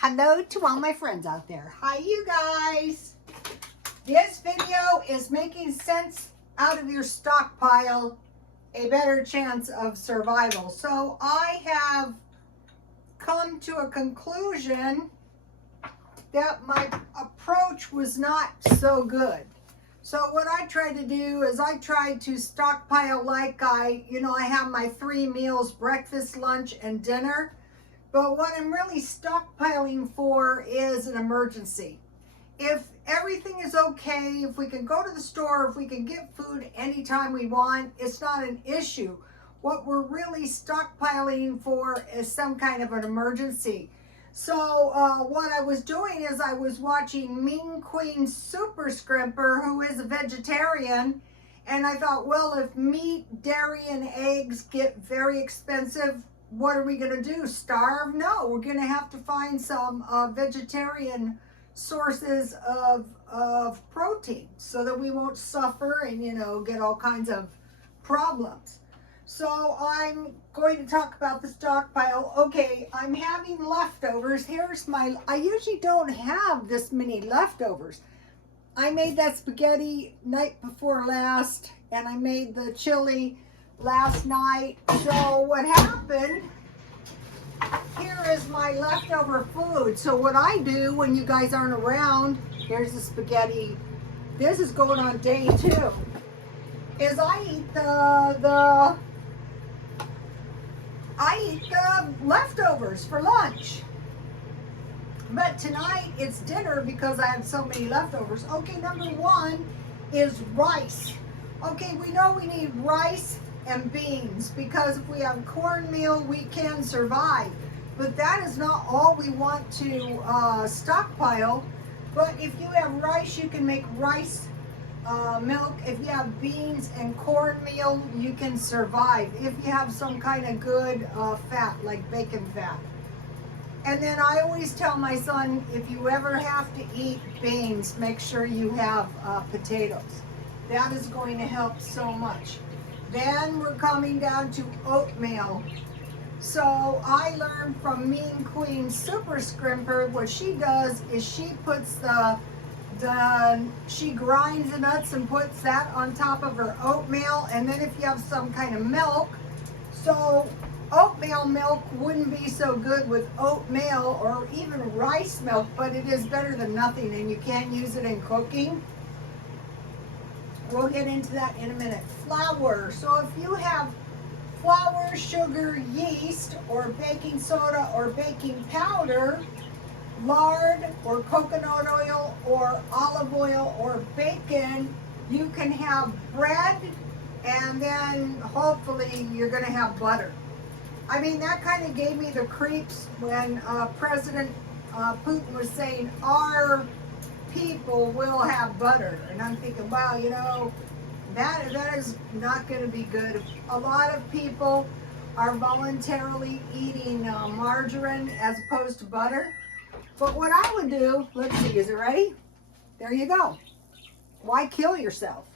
Hello to all my friends out there. Hi, you guys. This video is making sense out of your stockpile, a better chance of survival. So I have come to a conclusion that my approach was not so good. So what I tried to do is I tried to stockpile like I have my 3 meals, breakfast, lunch, and dinner. But what I'm really stockpiling for is an emergency. If everything is okay, if we can go to the store, if we can get food anytime we want, it's not an issue. What we're really stockpiling for is some kind of an emergency. So what I was doing is I was watching Mean Queen Super Scrimper, who is a vegetarian, and I thought, well, if meat, dairy, and eggs get very expensive, what are we going to do? Starve? No, we're going to have to find some vegetarian sources of protein so that we won't suffer and, get all kinds of problems. So I'm going to talk about the stockpile. Okay, I'm having leftovers. I usually don't have this many leftovers. I made that spaghetti night before last, and I made the chili last night. So what happened, here is my leftover food. So what I do when you guys aren't around, here's the spaghetti. This is going on day 2. Is I eat the leftovers for lunch. But tonight it's dinner because I have so many leftovers. Okay, number 1 is rice. Okay, we know we need rice and beans because if we have cornmeal, we can survive. But that is not all we want to stockpile. But if you have rice, you can make rice milk. If you have beans and cornmeal, you can survive. If you have some kind of good fat, like bacon fat. And then I always tell my son, if you ever have to eat beans, make sure you have potatoes. That is going to help so much. Then we're coming down to oatmeal. So I learned from Mean Queen Super Scrimper, what she does is she puts she grinds the nuts and puts that on top of her oatmeal. And then if you have some kind of milk, so oatmeal milk wouldn't be so good with oatmeal or even rice milk, but it is better than nothing, and you can use it in cooking. We'll get into that in a minute. Flour. So if you have flour, sugar, yeast, or baking soda or baking powder, lard or coconut oil or olive oil or bacon, you can have bread, and then hopefully you're going to have butter. I mean, that kind of gave me the creeps when President Putin was saying our people will have butter, and I'm thinking, wow, that is not going to be good. A lot of people are voluntarily eating margarine as opposed to butter. But what I would do, let's see, is it ready? There you go. Why kill yourself?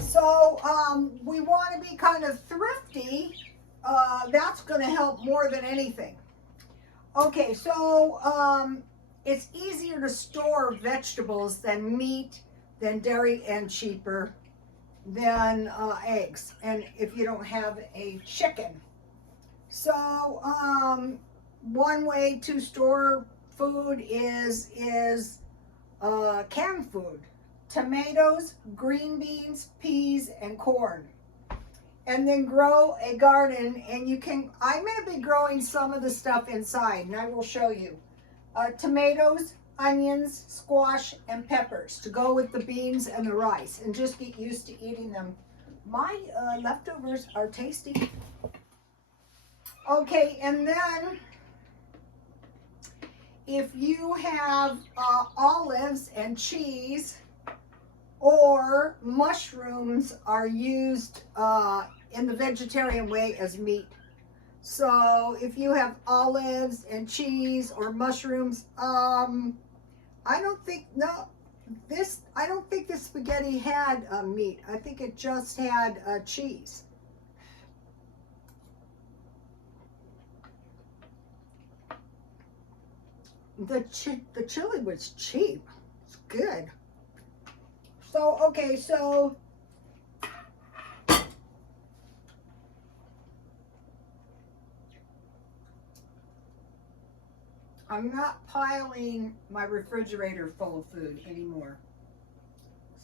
So we want to be kind of thrifty. That's going to help more than anything. Okay, so it's easier to store vegetables than meat, than dairy, and cheaper than eggs, and if you don't have a chicken. So one way to store food is canned food. Tomatoes, green beans, peas, and corn. And then grow a garden, and I'm going to be growing some of the stuff inside, and I will show you. Tomatoes, onions, squash, and peppers to go with the beans and the rice, and just get used to eating them. My leftovers are tasty. Okay, and then if you have olives and cheese, or mushrooms are used in the vegetarian way as meat. So if you have olives and cheese or mushrooms, I don't think this spaghetti had meat. I think it just had cheese. the chili was cheap. It's good. So, okay, so I'm not piling my refrigerator full of food anymore.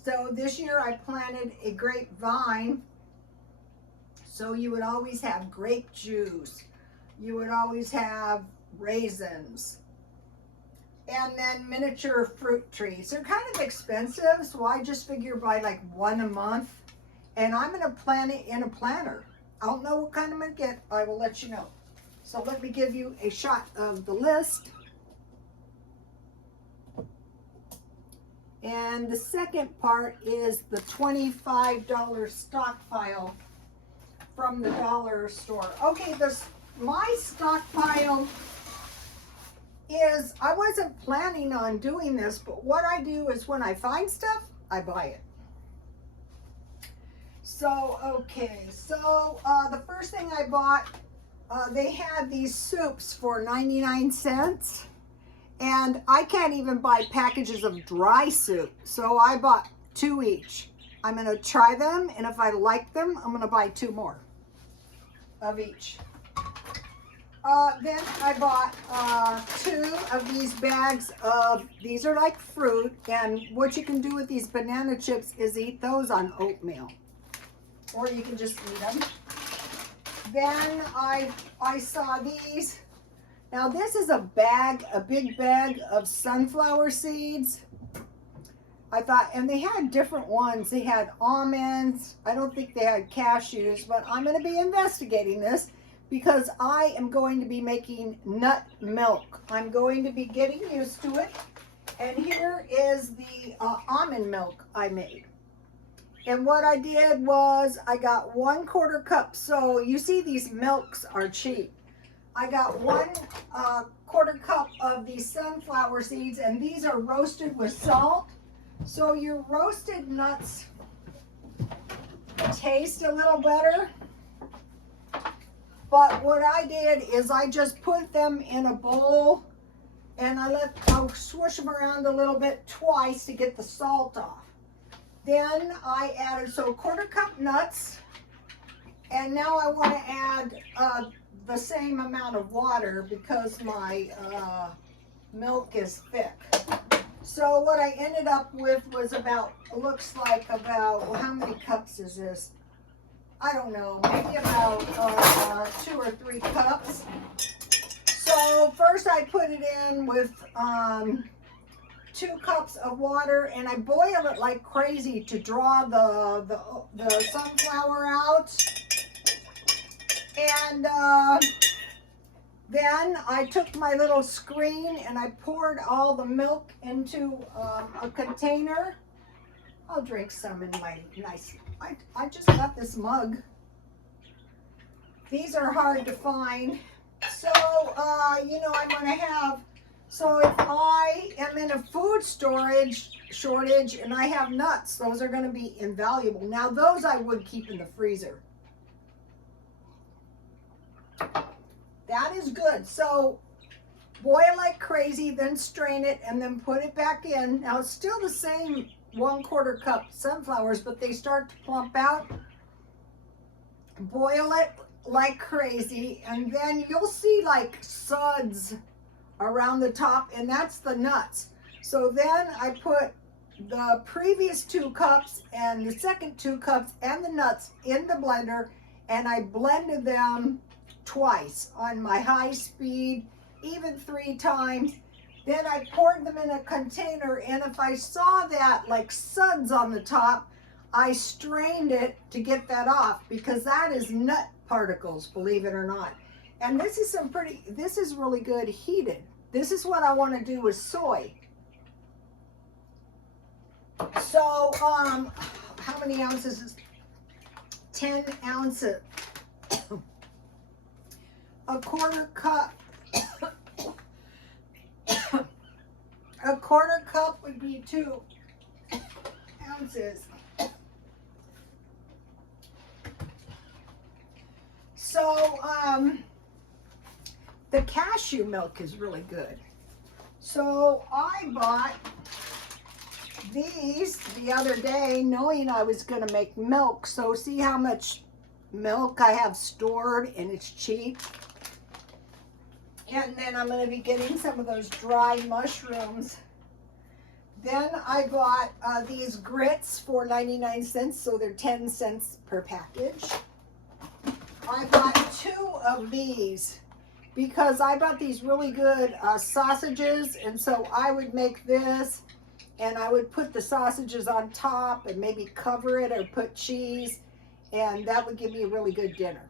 So this year I planted a grapevine, so you would always have grape juice. You would always have raisins. And then miniature fruit trees. They're kind of expensive, so I just figure buy like one a month. And I'm going to plant it in a planter. I don't know what kind I'm going to get. I will let you know. So let me give you a shot of the list. And the second part is the $25 stockpile from the dollar store. Okay, my stockpile is, I wasn't planning on doing this, but what I do is when I find stuff, I buy it. So, okay, so the first thing I bought, they had these soups for 99 cents. And I can't even buy packages of dry soup. So I bought 2 each. I'm going to try them, and if I like them, I'm going to buy 2 more of each. Then I bought 2 of these bags of, these are like fruit, and what you can do with these banana chips is eat those on oatmeal. Or you can just eat them. Then I saw these. Now this is a bag, a big bag of sunflower seeds. I thought, and they had different ones. They had almonds. I don't think they had cashews, but I'm going to be investigating this because I am going to be making nut milk. I'm going to be getting used to it. And here is the almond milk I made. And what I did was I got 1/4 cup. So you see these milks are cheap. I got 1/4 cup of these sunflower seeds, and these are roasted with salt. So your roasted nuts taste a little better. But what I did is I just put them in a bowl, and I'll swish them around a little bit twice to get the salt off. Then I added, so 1/4 cup nuts, and now I want to add the same amount of water because my milk is thick. So what I ended up with was about, looks like about, well, how many cups is this? I don't know, maybe about 2 or 3 cups. So first I put it in with 2 cups of water, and I boil it like crazy to draw the sunflower out. And then I took my little screen and I poured all the milk into a container. I'll drink some in my nice, I just got this mug. These are hard to find. So, you know, I'm going to have, so if I am in a food shortage and I have nuts, those are going to be invaluable. Now, those I would keep in the freezer. That is good. So boil like crazy, then strain it, and then put it back in. Now it's still the same 1/4 cup sunflowers, but they start to plump out. Boil it like crazy, and then you'll see like suds around the top, and that's the nuts. So then I put the previous 2 cups and the second 2 cups and the nuts in the blender, and I blended them twice on my high speed, even 3 times. Then I poured them in a container, and if I saw that like suds on the top, I strained it to get that off, because that is nut particles, believe it or not. And this is this is really good heated. This is what I want to do with soy. So how many ounces is 10 ounces? A 1/4 cup. A 1/4 cup would be 2 ounces. So the cashew milk is really good. So I bought these the other day knowing I was going to make milk. So see how much milk I have stored, and it's cheap. And then I'm going to be getting some of those dry mushrooms. Then I bought these grits for 99 cents, so they're 10 cents per package. I bought 2 of these because I bought these really good sausages, and so I would make this, and I would put the sausages on top and maybe cover it or put cheese, and that would give me a really good dinner.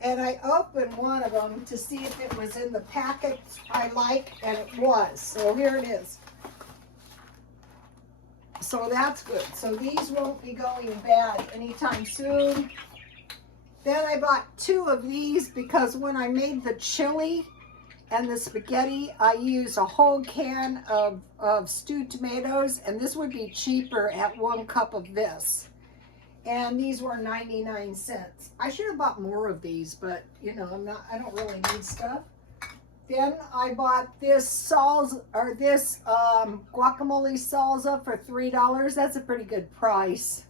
And I opened one of them to see if it was in the packet I like, and it was. So here it is. So that's good. So these won't be going bad anytime soon. Then I bought 2 of these because when I made the chili and the spaghetti, I used a whole can of stewed tomatoes, and this would be cheaper at 1 cup of this. And these were 99 cents. I should have bought more of these, but you know, I don't really need stuff. Then I bought this guacamole salsa for $3. That's a pretty good price.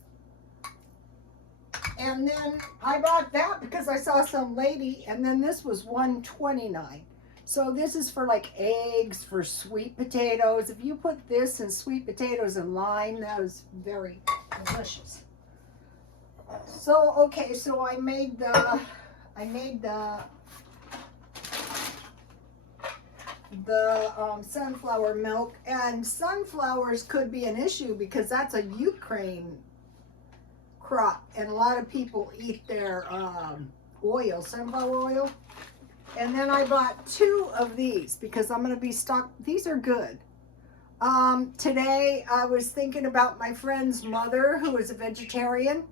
And then I bought that because I saw some lady, and then this was $1.29. So this is for like eggs, for sweet potatoes. If you put this and sweet potatoes and lime, that is very delicious. So okay, so I made the sunflower milk, and sunflowers could be an issue because that's a Ukraine crop, and a lot of people eat their oil, sunflower oil. And then I bought 2 of these because I'm going to be stocked. These are good. Today I was thinking about my friend's mother who is a vegetarian.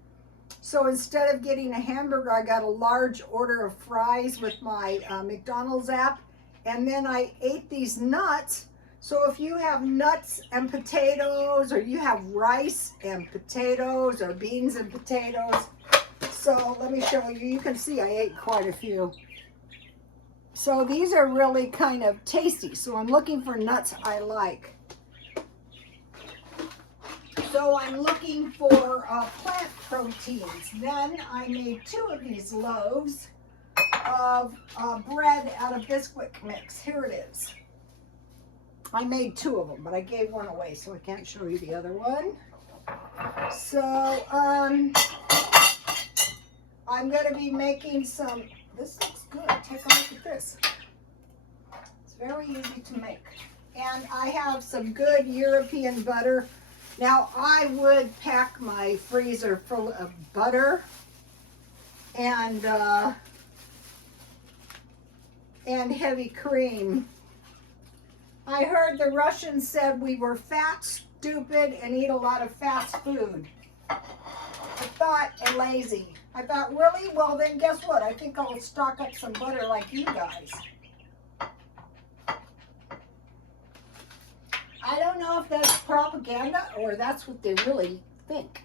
So instead of getting a hamburger, I got a large order of fries with my McDonald's app. And then I ate these nuts. So if you have nuts and potatoes, or you have rice and potatoes, or beans and potatoes. So let me show you. You can see I ate quite a few. So these are really kind of tasty. So I'm looking for nuts I like. So I'm looking for plant proteins. Then I made 2 of these loaves of bread out of Bisquick mix. Here it is. I made 2 of them, but I gave one away, so I can't show you the other one. So I'm going to be making some. This looks good. Take a look at this. It's very easy to make. And I have some good European butter. Now I would pack my freezer full of butter and heavy cream. I heard the Russians said we were fat, stupid, and eat a lot of fast food. I thought, and lazy. I thought, really? Well, then guess what? I think I'll stock up some butter like you guys. I don't know if that's propaganda or that's what they really think.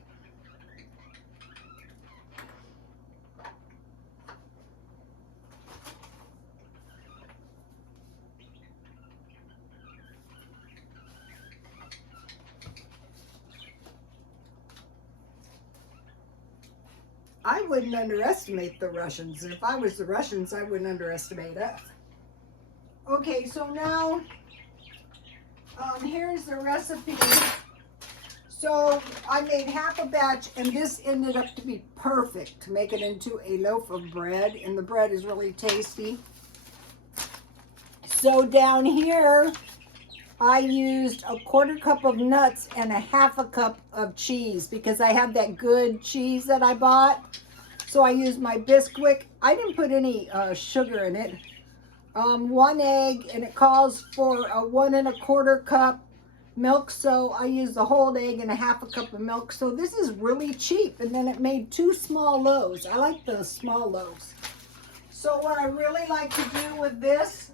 I wouldn't underestimate the Russians. If I was the Russians, I wouldn't underestimate us. Okay, so now here's the recipe. So I made half a batch, and this ended up to be perfect to make it into a loaf of bread, and the bread is really tasty. So down here, I used a 1/4 cup of nuts and a 1/2 cup of cheese because I have that good cheese that I bought. So I used my Bisquick. I didn't put any sugar in it. 1 egg, and it calls for a 1 1/4 cup milk. So I used the whole egg and a 1/2 cup of milk. So this is really cheap. And then it made 2 small loaves. I like the small loaves. So what I really like to do with this,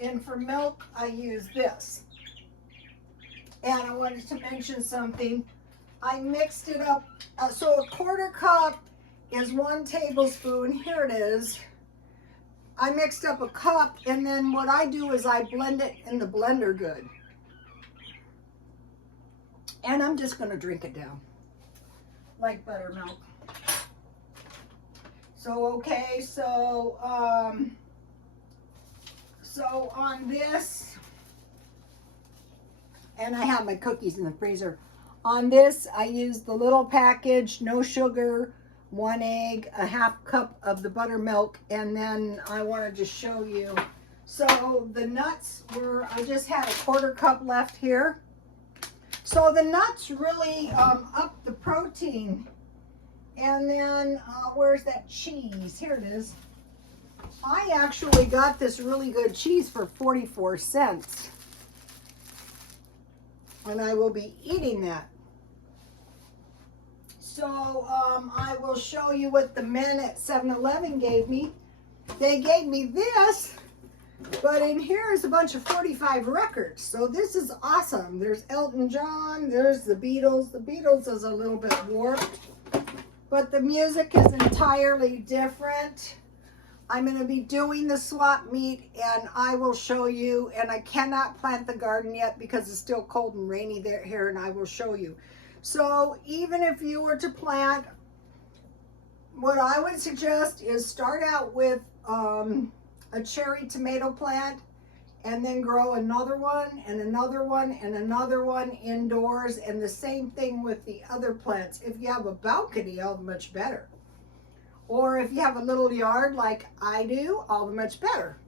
and for milk, I use this. And I wanted to mention something. I mixed it up. So a 1/4 cup is 1 tablespoon. Here it is. I mixed up a cup, and then what I do is I blend it in the blender good. And I'm just going to drink it down like buttermilk. So, okay, so on this, and I have my cookies in the freezer. On this, I use the little package, no sugar, 1 egg, a half cup of the buttermilk, and then I want to just show you. So the nuts were, I just had a 1/4 cup left here. So the nuts really up the protein. And then, where's that cheese? Here it is. I actually got this really good cheese for 44 cents. And I will be eating that. So I will show you what the men at 7-Eleven gave me. They gave me this, but in here is a bunch of 45 records. So this is awesome. There's Elton John, there's the Beatles. The Beatles is a little bit warped, but the music is entirely different. I'm going to be doing the swap meet, and I will show you. And I cannot plant the garden yet because it's still cold and rainy there here, and I will show you. So even if you were to plant, what I would suggest is start out with a cherry tomato plant, and then grow another one and another one and another one indoors, and the same thing with the other plants. If you have a balcony, all the much better. Or if you have a little yard like I do, all the much better.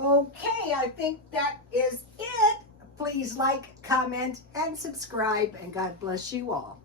Okay, I think that is it. Please like, comment, and subscribe, and God bless you all.